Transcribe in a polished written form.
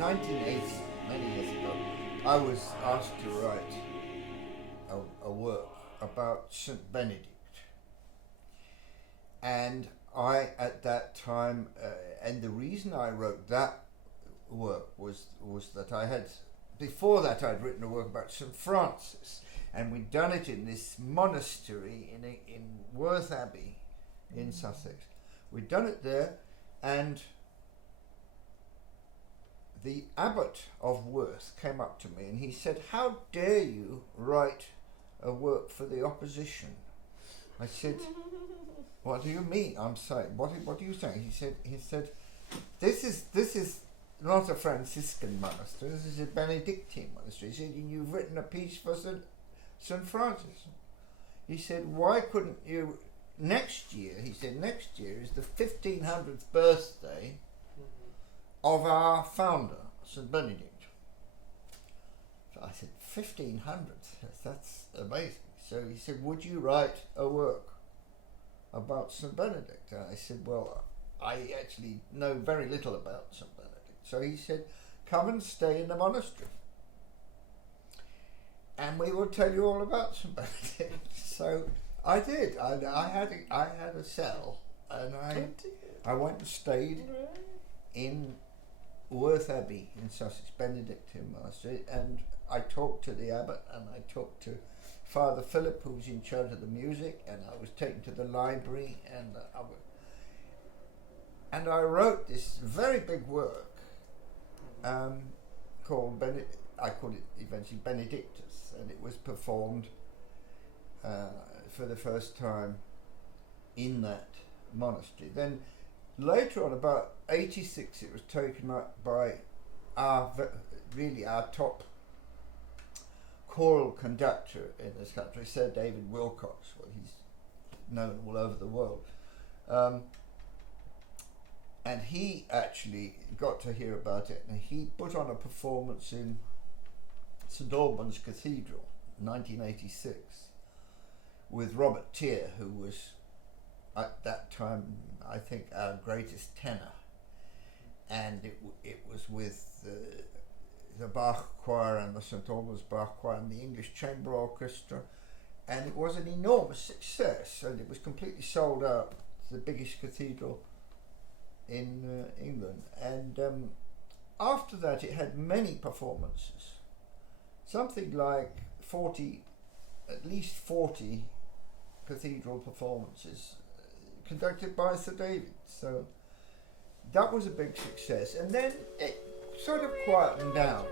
1980, many years ago, I was asked to write a work about St. Benedict. And I, at that time, and the reason I wrote that work was that I had, before that I'd written a work about St. Francis, and we'd done it in this monastery in Worth Abbey in Sussex. We'd done it there, and the abbot of Worth came up to me and he said, "How dare you write a work for the opposition?" I said, "What do you mean?" I'm saying, what are you saying? He said, this is not a Franciscan monastery, this is a Benedictine monastery. He said, "And you've written a piece for St. Francis." He said, "Why couldn't you, next year," he said, "next year is the 1500th birthday of our founder, St. Benedict." So I said, 1500? That's amazing. So he said, "Would you write a work about St. Benedict?" And I said, "Well, I actually know very little about St. Benedict." So he said, "Come and stay in the monastery, and we will tell you all about St. Benedict." So I did. I had a cell, and I went and stayed in Worth Abbey in Sussex, Benedictine monastery, and I talked to the abbot, and I talked to Father Philip, who was in charge of the music, and I was taken to the library, and I wrote this very big work called I called it eventually Benedictus, and it was performed for the first time in that monastery. Then later on, about 86, it was taken up by our top choral conductor in this country, Sir David Wilcox. Well, he's known all over the world. And he actually got to hear about it, and he put on a performance in St. Albans Cathedral in 1986 with Robert Tier, who was at that time, I think, our greatest tenor. And it was with the Bach Choir and the St. Albans Bach Choir and the English Chamber Orchestra, and it was an enormous success, and it was completely sold out. It's the biggest cathedral in England. And after that it had many performances, something like at least 40 cathedral performances conducted by Sir David. So that was a big success, and then it sort of quietened down